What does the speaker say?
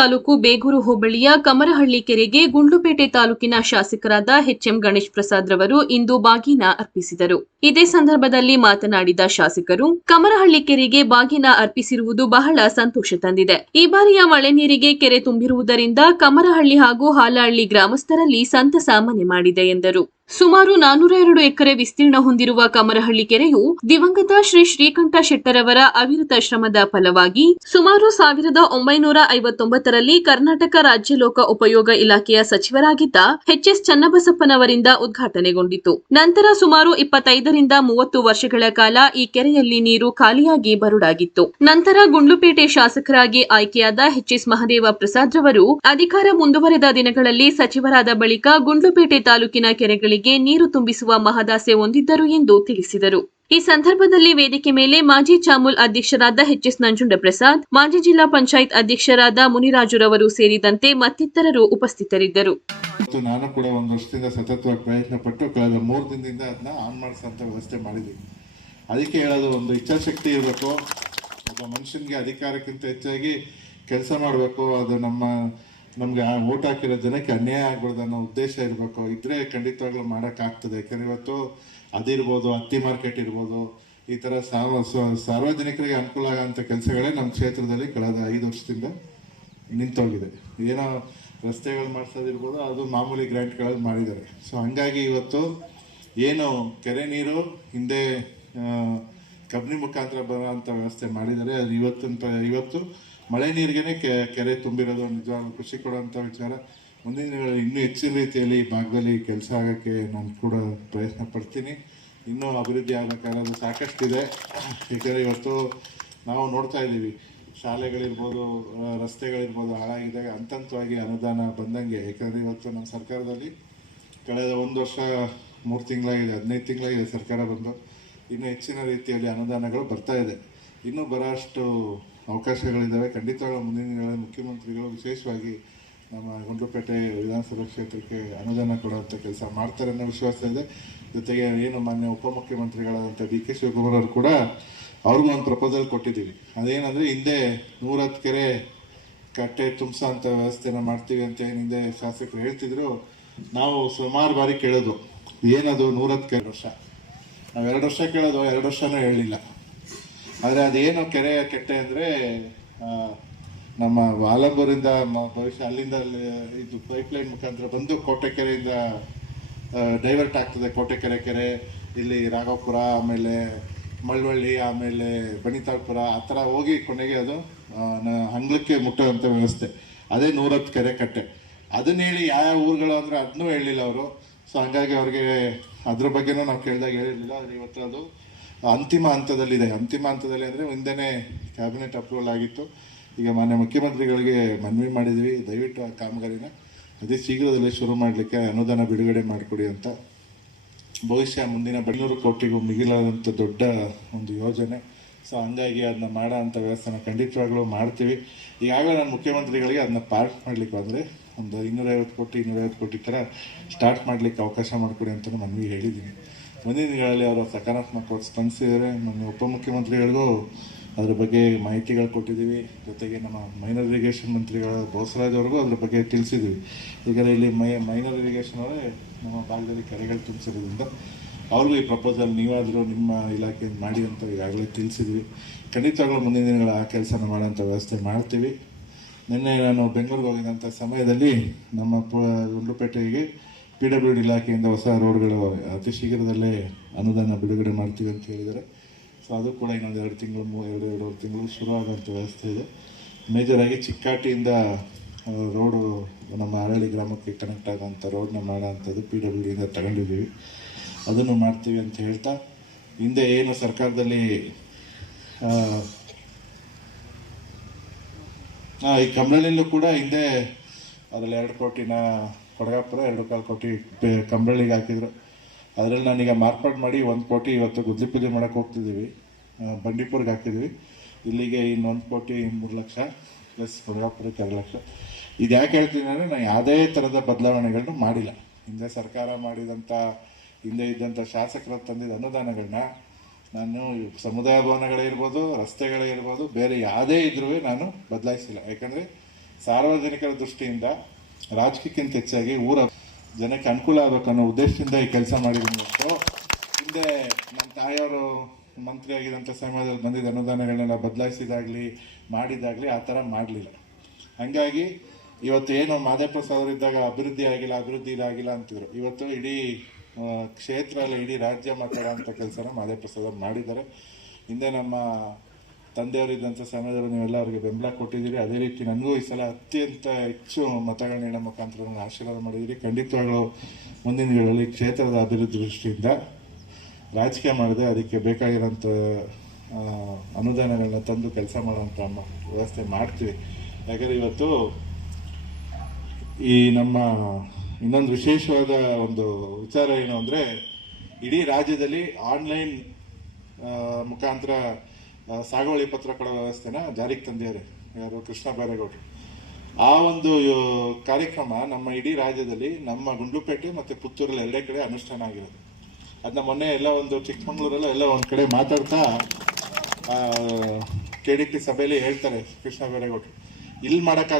ತಾಲೂಕು ಬೇಗೂರು ಹೋಬಳಿಯ ಕಮರಹಳ್ಳಿ ಕೆರೆಗೆ ಗುಂಡ್ಲುಪೇಟೆ ತಾಲೂಕಿನ ಶಾಸಕರಾದ ಎಚ್ಎಂ ಗಣೇಶ್ ಪ್ರಸಾದ್ ರವರು ಇಂದು ಬಾಗಿನ ಅರ್ಪಿಸಿದರು. ಇದೇ ಸಂದರ್ಭದಲ್ಲಿ ಮಾತನಾಡಿದ ಶಾಸಕರು, ಕಮರಹಳ್ಳಿ ಕೆರೆಗೆ ಬಾಗಿನ ಅರ್ಪಿಸಿರುವುದು ಬಹಳ ಸಂತೋಷ ತಂದಿದೆ. ಈ ಬಾರಿಯ ಮಳೆ ನೀರಿಗೆ ಕೆರೆ ತುಂಬಿರುವುದರಿಂದ ಕಮರಹಳ್ಳಿ ಹಾಗೂ ಹಾಲಹಳ್ಳಿ ಗ್ರಾಮಸ್ಥರಲ್ಲಿ ಸಂತಸ ಮನೆ ಮಾಡಿದೆ ಎಂದರು. ಸುಮಾರು ನಾನೂರ ಎರಡು ಎಕರೆ ವಿಸ್ತೀರ್ಣ ಹೊಂದಿರುವ ಕಮರಹಳ್ಳಿ ಕೆರೆಯು ದಿವಂಗತ ಶ್ರೀ ಶ್ರೀಕಂಠ ಶೆಟ್ಟರವರ ಅವಿರತ ಶ್ರಮದ ಫಲವಾಗಿ ಸುಮಾರು ಸಾವಿರದ ಒಂಬೈನೂರ ಐವತ್ತೊಂಬತ್ತರಲ್ಲಿ ಕರ್ನಾಟಕ ರಾಜ್ಯ ಲೋಕ ಉಪಯೋಗ ಇಲಾಖೆಯ ಸಚಿವರಾಗಿದ್ದ ಎಚ್ಎಸ್ ಚನ್ನಬಸಪ್ಪನವರಿಂದ ಉದ್ಘಾಟನೆಗೊಂಡಿತು. ನಂತರ ಸುಮಾರು ಇಪ್ಪತ್ತೈದರಿಂದ ಮೂವತ್ತು ವರ್ಷಗಳ ಕಾಲ ಈ ಕೆರೆಯಲ್ಲಿ ನೀರು ಖಾಲಿಯಾಗಿ ಬರುಡಾಗಿತ್ತು. ನಂತರ ಗುಂಡ್ಲುಪೇಟೆ ಶಾಸಕರಾಗಿ ಆಯ್ಕೆಯಾದ ಎಚ್ಎಸ್ ಮಹದೇವ ಪ್ರಸಾದ್ ರವರು ಅಧಿಕಾರ ಮುಂದುವರೆದ ದಿನಗಳಲ್ಲಿ ಸಚಿವರಾದ ಬಳಿಕ ಗುಂಡ್ಲುಪೇಟೆ ತಾಲೂಕಿನ ಕೆರೆಗಳಿಗೆ ನೀರು ತುಂಬಿಸುವ ಮಹದಾಸೆ ಹೊಂದಿದ್ದರು ಎಂದು ತಿಳಿಸಿದರು. ಈ ಸಂದರ್ಭದಲ್ಲಿ ವೇದಿಕೆ ಮೇಲೆ ಮಾಜಿ ಚಾಮುಲ್ ಅಧ್ಯಕ್ಷರಾದ ಎಚ್ ಎಸ್ ನಂಜುಂಡಪ್ರಸಾದ್, ಮಾಜಿ ಜಿಲ್ಲಾ ಪಂಚಾಯತ್ ಅಧ್ಯಕ್ಷರಾದ ಮುನಿರಾಜುರವರು ಸೇರಿದಂತೆ ಮತ್ತಿತರರು ಉಪಸ್ಥಿತರಿದ್ದರು. ನಾನು ಕೂಡ ಒಂದು ವರ್ಷದಿಂದ ಸತತವಾಗಿ ಪ್ರಯತ್ನ ಪಟ್ಟು ಕಳೆದ ಮೂರು ದಿನದಿಂದ ಅದನ್ನ ಆನ್ ವ್ಯವಸ್ಥೆ ಮಾಡಿದ್ದೀವಿ ಅದಕ್ಕೆ ಹೇಳೋದು ಒಂದು ಇಚ್ಛಾಶಕ್ತಿ ಇರಬೇಕು. ಒಬ್ಬ ಮನುಷ್ಯನಿಗೆ ಅಧಿಕಾರಕ್ಕಿಂತ ಹೆಚ್ಚಾಗಿ ಕೆಲಸ ಮಾಡಬೇಕು. ಅದು ನಮ್ಮ ನಮ್ಗೆ ಓಟ್ ಹಾಕಿರೋ ಜನಕ್ಕೆ ಅನ್ಯಾಯ ಆಗ್ಬಾರ್ದು ಅನ್ನೋ ಉದ್ದೇಶ ಇರಬೇಕು. ಇದ್ರೆ ಖಂಡಿತವಾಗ್ಲೂ ಮಾಡೋಕ್ಕಾಗ್ತದೆ ಯಾಕಂದ್ರೆ ಇವತ್ತು ಅದಿರ್ಬೋದು, ಹತ್ತಿ ಮಾರ್ಕೆಟ್ ಇರ್ಬೋದು, ಈ ಥರ ಸಾರ್ವ ಸಾರ್ವಜನಿಕರಿಗೆ ಅನುಕೂಲ ಆಗೋಂಥ ಕೆಲಸಗಳೇ ನಮ್ಮ ಕ್ಷೇತ್ರದಲ್ಲಿ ಕಳೆದ ಐದು ವರ್ಷದಿಂದ ನಿಂತೋಗಿದೆ. ಏನೋ ರಸ್ತೆಗಳು ಮಾಡಿಸೋದಿರ್ಬೋದು, ಅದು ಮಾಮೂಲಿ ಗ್ರ್ಯಾಂಟ್ಗಳಲ್ಲಿ ಮಾಡಿದ್ದಾರೆ. ಸೊ ಹಂಗಾಗಿ ಇವತ್ತು ಏನು ಕೆರೆ ನೀರು ಹಿಂದೆ ಕಬ್ಬಿನಿ ಮುಖಾಂತರ ಮುಖಾಂತರ ಬರೋಂಥ ವ್ಯವಸ್ಥೆ ಮಾಡಿದ್ದಾರೆ. ಅದು ಇವತ್ತಿನ ಇವತ್ತು ಮಳೆ ನೀರಿಗೇ ಕೆರೆ ತುಂಬಿರೋದು ನಿಜವಾಗ್ಲೂ ಖುಷಿ ಕೊಡುವಂಥ ವಿಚಾರ. ಮುಂದಿನ ದಿನಗಳಲ್ಲಿ ಇನ್ನೂ ಹೆಚ್ಚಿನ ರೀತಿಯಲ್ಲಿ ಈ ಭಾಗದಲ್ಲಿ ಕೆಲಸ ಆಗೋಕ್ಕೆ ನಾನು ಕೂಡ ಪ್ರಯತ್ನ ಪಡ್ತೀನಿ. ಇನ್ನೂ ಅಭಿವೃದ್ಧಿ ಆಗಬೇಕಾದ್ರೆ ಸಾಕಷ್ಟಿದೆ. ಏಕೆಂದರೆ ಇವತ್ತು ನಾವು ನೋಡ್ತಾ ಇದ್ದೀವಿ, ಶಾಲೆಗಳಿರ್ಬೋದು ರಸ್ತೆಗಳಿರ್ಬೋದು ಹಾಳಾಗಿದ್ದಾಗ ಹಂತ ಹಂತವಾಗಿ ಅನುದಾನ ಬಂದಂಗೆ. ಏಕೆಂದರೆ ಇವತ್ತು ನಮ್ಮ ಸರ್ಕಾರದಲ್ಲಿ ಕಳೆದ ಒಂದು ವರ್ಷ, ಮೂರು ತಿಂಗಳಾಗಿದೆ, ಹದಿನೈದು ತಿಂಗಳಾಗಿದೆ ಸರ್ಕಾರ ಬಂದು. ಇನ್ನೂ ಹೆಚ್ಚಿನ ರೀತಿಯಲ್ಲಿ ಅನುದಾನಗಳು ಬರ್ತಾ ಇದೆ. ಇನ್ನೂ ಬರೋಷ್ಟು ಅವಕಾಶಗಳಿದ್ದಾವೆ. ಖಂಡಿತವಾಗ್ಲೂ ಮುಂದಿನ ದಿನಗಳಲ್ಲಿ ಮುಖ್ಯಮಂತ್ರಿಗಳು ವಿಶೇಷವಾಗಿ ನಮ್ಮ ಗುಂಡ್ಲುಪೇಟೆ ವಿಧಾನಸಭಾ ಕ್ಷೇತ್ರಕ್ಕೆ ಅನುದಾನ ಕೊಡುವಂಥ ಕೆಲಸ ಮಾಡ್ತಾರೆ ಅನ್ನೋ ವಿಶ್ವಾಸ ಇದೆ. ಜೊತೆಗೆ ಏನು ಮಾನ್ಯ ಉಪಮುಖ್ಯಮಂತ್ರಿಗಳಾದಂಥ ಡಿ ಕೆ ಶಿವಕುಮಾರ್ ಅವರು ಕೂಡ ಅವ್ರಿಗೂ ಒಂದು ಪ್ರಪೋಸಲ್ ಕೊಟ್ಟಿದ್ದೀವಿ. ಅದೇನಂದರೆ ಹಿಂದೆ ನೂರತ್ತು ಕೆರೆ ಕಟ್ಟೆ ತುಂಬಿಸೋ ಅಂಥ ವ್ಯವಸ್ಥೆನ ಮಾಡ್ತೀವಿ ಅಂತ ಏನು ಹಿಂದೆ ಶಾಸಕರು ಹೇಳ್ತಿದ್ರು. ನಾವು ಸುಮಾರು ಬಾರಿ ಕೇಳೋದು ಏನದು ನೂರತ್ತು ಕೆರೆ ವರ್ಷ? ನಾವು ಎರಡು ವರ್ಷ ಕೇಳೋದು, ಎರಡು ವರ್ಷನೂ ಹೇಳಲಿಲ್ಲ ಆದರೆ ಅದೇನು ಕೆರೆ ಕೆಟ್ಟೆ ಅಂದರೆ ನಮ್ಮ ಆಲಂಬೂರಿಂದ ಮ- ಭವಿಷ್ಯ ಅಲ್ಲಿಂದ ಅಲ್ಲಿ, ಇದು ಪೈಪ್ಲೈನ್ ಮುಖಾಂತರ ಬಂದು ಕೋಟೆಕೆರೆಯಿಂದ ಡೈವರ್ಟ್ ಆಗ್ತದೆ. ಕೋಟೆ ಕೆರೆ ಇಲ್ಲಿ ರಾಘವಪುರ, ಆಮೇಲೆ ಮಳ್ವಳ್ಳಿ, ಆಮೇಲೆ ಬಣಿತಾಳ್ಪುರ ಆ ಥರ ಹೋಗಿ ಕೊನೆಗೆ ಅದು ಹಂಗ್ಲಕ್ಕೆ ಮುಟ್ಟುವಂಥ ವ್ಯವಸ್ಥೆ. ಅದೇ ನೂರತ್ತು ಕೆರೆ ಕಟ್ಟೆ. ಅದನ್ನ ಹೇಳಿ ಯಾವ ಊರುಗಳು ಅಂದರೆ ಅದನ್ನೂ ಹೇಳಲಿಲ್ಲ ಅವರು. ಸೊ ಹಂಗಾಗಿ ಅವ್ರಿಗೆ ಅದ್ರ ಬಗ್ಗೆನೂ ನಾವು ಕೇಳಿದಾಗ ಹೇಳಿರಲಿಲ್ಲ. ಇವತ್ತು ಅದು ಅಂತಿಮ ಹಂತದಲ್ಲಿದೆ. ಅಂತಿಮ ಹಂತದಲ್ಲಿ ಅಂದರೆ ಹಿಂದೆ ಕ್ಯಾಬಿನೆಟ್ ಅಪ್ರೂವಲ್ ಆಗಿತ್ತು. ಈಗ ಮಾನ್ಯ ಮುಖ್ಯಮಂತ್ರಿಗಳಿಗೆ ಮನವಿ ಮಾಡಿದ್ವಿ. ದಯವಿಟ್ಟು ಆ ಕಾಮಗಾರಿನ ಅದೇ ಶೀಘ್ರದಲ್ಲೇ ಶುರು ಮಾಡಲಿಕ್ಕೆ ಅನುದಾನ ಬಿಡುಗಡೆ ಮಾಡಿಕೊಡಿ ಅಂತ. ಬಹುಶಃ ಮುಂದಿನ ಬೆಂಗಳೂರು ಕೋಟಿಗೂ ಮಿಗಿಲಾದಂಥ ದೊಡ್ಡ ಒಂದು ಯೋಜನೆ. ಸೊ ಹಂಗಾಗಿ ಅದನ್ನ ಮಾಡೋ ಅಂಥ ವ್ಯವಸ್ಥೆನ ಖಂಡಿತವಾಗ್ಲೂ ಮಾಡ್ತೀವಿ. ಈಗಾಗಲೇ ನಾನು ಮುಖ್ಯಮಂತ್ರಿಗಳಿಗೆ ಅದನ್ನ ಪಾರ್ಕ್ ಮಾಡಲಿಕ್ಕೆ ಅಂದರೆ ಒಂದು ಇನ್ನೂರೈವತ್ತು ಕೋಟಿ ಇನ್ನೂರೈವತ್ತು ಕೋಟಿ ಥರ ಸ್ಟಾರ್ಟ್ ಮಾಡಲಿಕ್ಕೆ ಅವಕಾಶ ಮಾಡಿಕೊಡಿ ಅಂತ ಮನವಿ ಹೇಳಿದ್ದೀನಿ. ಮುಂದಿನ ದಿನಗಳಲ್ಲಿ ಅವರು ಸಕಾರಾತ್ಮಕವಾಗಿ ಸ್ಪಂದಿಸಿದ್ದಾರೆ ನಮ್ಮ ಉಪಮುಖ್ಯಮಂತ್ರಿಗಳಿಗೂ ಅದರ ಬಗ್ಗೆ ಮಾಹಿತಿಗಳು ಕೊಟ್ಟಿದ್ದೀವಿ. ಜೊತೆಗೆ ನಮ್ಮ ಮೈನರ್ ಇರಿಗೇಷನ್ ಮಂತ್ರಿಗಳ ಬೋಸರಾಜ್ ಅವ್ರಿಗೂ ಅದ್ರ ಬಗ್ಗೆ ತಿಳಿಸಿದ್ವಿ ಈಗ ಇಲ್ಲಿ ಮೈ ಮೈನರ್ ಇರಿಗೇಷನ್ ಅವರೇ ನಮ್ಮ ಭಾಗದಲ್ಲಿ ಕೆರೆಗಳು ತುಂಬಿಸಿರೋದ್ರಿಂದ ಅವ್ರಿಗೂ ಈ ಪ್ರಪೋಸಲ್ ನೀವಾದರೂ ನಿಮ್ಮ ಇಲಾಖೆಯಿಂದ ಮಾಡಿ ಅಂತ ಈಗಾಗಲೇ ತಿಳಿಸಿದ್ವಿ ಖಂಡಿತವಾಗ್ಲೂ ಮುಂದಿನ ದಿನಗಳ ಆ ಕೆಲಸನ ಮಾಡೋಂಥ ವ್ಯವಸ್ಥೆ ಮಾಡ್ತೀವಿ. ನಿನ್ನೆ ನಾನು ಬೆಂಗಳೂರಿಗೆ ಹೋಗಿದ್ದಂಥ ಸಮಯದಲ್ಲಿ ನಮ್ಮ ಪ, ಗುಂಡ್ಲುಪೇಟೆಗೆ ಪಿ ಡಬ್ಲ್ಯೂ ಡಿ ಇಲಾಖೆಯಿಂದ ಹೊಸ ರೋಡ್ಗಳು ಅತಿ ಶೀಘ್ರದಲ್ಲೇ ಅನುದಾನ ಬಿಡುಗಡೆ ಮಾಡ್ತೀವಿ ಅಂತ ಹೇಳಿದ್ದಾರೆ. ಸೊ ಅದು ಕೂಡ ಇನ್ನೊಂದು ಎರಡು ತಿಂಗಳು, ಮೂ, ಎರಡು, ಎರಡೂವರೆ ತಿಂಗಳು ಶುರು ಆಗೋಂಥ ವ್ಯವಸ್ಥೆ ಇದೆ. ಮೇಜರಾಗಿ ಚಿಕ್ಕಾಟಿಯಿಂದ ರೋಡು ನಮ್ಮ ಅರಳಿ ಗ್ರಾಮಕ್ಕೆ ಕನೆಕ್ಟ್ ಆಗೋಂಥ ರೋಡ್ನ ಮಾಡೋಂಥದ್ದು ಪಿ ಡಬ್ಲ್ಯೂ ಡಿಯಿಂದ ತಗೊಂಡಿದ್ದೀವಿ. ಅದನ್ನು ಮಾಡ್ತೀವಿ ಅಂತ ಹೇಳ್ತಾ, ಹಿಂದೆ ಏನು ಸರ್ಕಾರದಲ್ಲಿ ಈ ಕಂಬಳಲ್ಲೂ ಕೂಡ ಹಿಂದೆ ಅದರಲ್ಲಿ ಎರಡು ಕೋಟಿನ ಕೊಡಗಾಪುರ ಎರಡು ಕಾಲು ಕೋಟಿ ಕಂಬಳಿಗೆ ಹಾಕಿದ್ರು. ಅದರಲ್ಲಿ ನಾನೀಗ ಮಾರ್ಪಾಡು ಮಾಡಿ ಒಂದು ಕೋಟಿ ಇವತ್ತು ಗುದ್ಲಿ ಪೂಜೆ ಮಾಡೋಕೆ ಹೋಗ್ತಿದ್ದೀವಿ. ಬಂಡೀಪುರ್ಗೆ ಹಾಕಿದ್ವಿ. ಇಲ್ಲಿಗೆ ಇನ್ನೊಂದು ಕೋಟಿ ಮೂರು ಲಕ್ಷ, ಪ್ಲಸ್ ಕೊಡಗಾಪುರಕ್ಕೆ ಎರಡು ಲಕ್ಷ. ಇದು ಯಾಕೆ ಹೇಳ್ತೀನಿ ಅಂದರೆ ನಾನು ಯಾವುದೇ ಥರದ ಬದಲಾವಣೆಗಳನ್ನ ಮಾಡಿಲ್ಲ. ಹಿಂದೆ ಸರ್ಕಾರ ಮಾಡಿದಂಥ ಹಿಂದೆ ಇದ್ದಂಥ ಶಾಸಕರು ತಂದಿದ್ದ ಅನುದಾನಗಳನ್ನ ನಾನು ಸಮುದಾಯ ಭವನಗಳಿರ್ಬೋದು ರಸ್ತೆಗಳೇ ಇರ್ಬೋದು, ಬೇರೆ ಯಾವುದೇ ಇದ್ರೂ ನಾನು ಬದಲಾಯಿಸಿಲ್ಲ. ಯಾಕಂದರೆ ಸಾರ್ವಜನಿಕರ ದೃಷ್ಟಿಯಿಂದ ರಾಜಕೀಯಕ್ಕಿಂತ ಹೆಚ್ಚಾಗಿ ಊರ ಜನಕ್ಕೆ ಅನುಕೂಲ ಆಗಬೇಕು ಅನ್ನೋ ಉದ್ದೇಶದಿಂದ ಈ ಕೆಲಸ ಮಾಡಿದ್ದೀನಿ ಹೊರತು. ಹಿಂದೆ ನಮ್ಮ ತಾಯಿಯವರು ಮಂತ್ರಿ ಆಗಿದ್ದಂಥ ಸಮಯದಲ್ಲಿ ಬಂದಿದ್ದ ಅನುದಾನಗಳನ್ನೆಲ್ಲ ಬದಲಾಯಿಸಿದಾಗಲಿ, ಮಾಡಿದಾಗಲಿ ಆ ಥರ ಮಾಡಲಿಲ್ಲ. ಹಂಗಾಗಿ ಇವತ್ತು ಏನು ಮಾದೇಪ್ಪ ಅವರು ಇದ್ದಾಗ ಅಭಿವೃದ್ಧಿ ಆಗಿಲ್ಲ, ಅಭಿವೃದ್ಧಿ ಇಲ್ಲ ಅಂತಿದ್ರು. ಇವತ್ತು ಇಡೀ ಕ್ಷೇತ್ರ ಇಡೀ ರಾಜ್ಯ ಮಾತಾಡೋಂಥ ಕೆಲಸನ ಮಾದೇಪ್ರಸಾದ್ ಅವರು ಮಾಡಿದ್ದಾರೆ. ಹಿಂದೆ ನಮ್ಮ ತಂದೆಯವರಿದ್ದಂಥ ಸಮಯದಲ್ಲಿ ನೀವೆಲ್ಲ ಅವರಿಗೆ ಬೆಂಬಲ ಕೊಟ್ಟಿದ್ದೀರಿ. ಅದೇ ರೀತಿ ನನಗೂ ಈ ಸಲ ಅತ್ಯಂತ ಹೆಚ್ಚು ಮತಗಳ ನೀಡೋ ಮುಖಾಂತರ ಆಶೀರ್ವಾದ ಮಾಡಿದ್ದೀರಿ. ಖಂಡಿತವಾಗ್ಲೂ ಮುಂದಿನ ದಿನಗಳಲ್ಲಿ ಕ್ಷೇತ್ರದ ಅಭಿವೃದ್ಧಿ ದೃಷ್ಟಿಯಿಂದ ರಾಜಕೀಯ ಮಾಡಿದೆ ಅದಕ್ಕೆ ಬೇಕಾಗಿರೋಂಥ ಅನುದಾನಗಳನ್ನ ತಂದು ಕೆಲಸ ಮಾಡುವಂಥ ವ್ಯವಸ್ಥೆ ಮಾಡ್ತೀವಿ. ಯಾಕಂದರೆ ಇವತ್ತು ಈ ನಮ್ಮ ಇನ್ನೊಂದು ವಿಶೇಷವಾದ ಒಂದು ವಿಚಾರ ಏನು ಅಂದರೆ, ಇಡೀ ರಾಜ್ಯದಲ್ಲಿ ಆನ್ಲೈನ್ ಮುಖಾಂತರ ಸಾಗುವಳಿ ಪತ್ರ ಕೊಡೋ ವ್ಯವಸ್ಥೆನ ಜಾರಿಗೆ ತಂದಿದ್ದಾರೆ, ಯಾರು ಕೃಷ್ಣ ಬೈರೇಗೌಡರು. ಆ ಒಂದು ಕಾರ್ಯಕ್ರಮ ನಮ್ಮ ಇಡೀ ರಾಜ್ಯದಲ್ಲಿ ನಮ್ಮ ಗುಂಡ್ಲುಪೇಟೆ ಮತ್ತು ಪುತ್ತೂರಲ್ಲಿ ಎರಡೇ ಕಡೆ ಅನುಷ್ಠಾನ ಆಗಿರೋದು. ಅದನ್ನ ಮೊನ್ನೆ ಎಲ್ಲ ಒಂದು ಚಿಕ್ಕಮಂಗ್ಳೂರಲ್ಲ ಎಲ್ಲ ಒಂದು ಕಡೆ ಮಾತಾಡ್ತಾ ಕೆ ಡಿ ಪಿ ಸಭೆಯಲ್ಲಿ ಹೇಳ್ತಾರೆ ಕೃಷ್ಣ ಬೈರೇಗೌಡರು. ಇಲ್ಲಿ ಮಾಡೋಕ್ಕಾಗ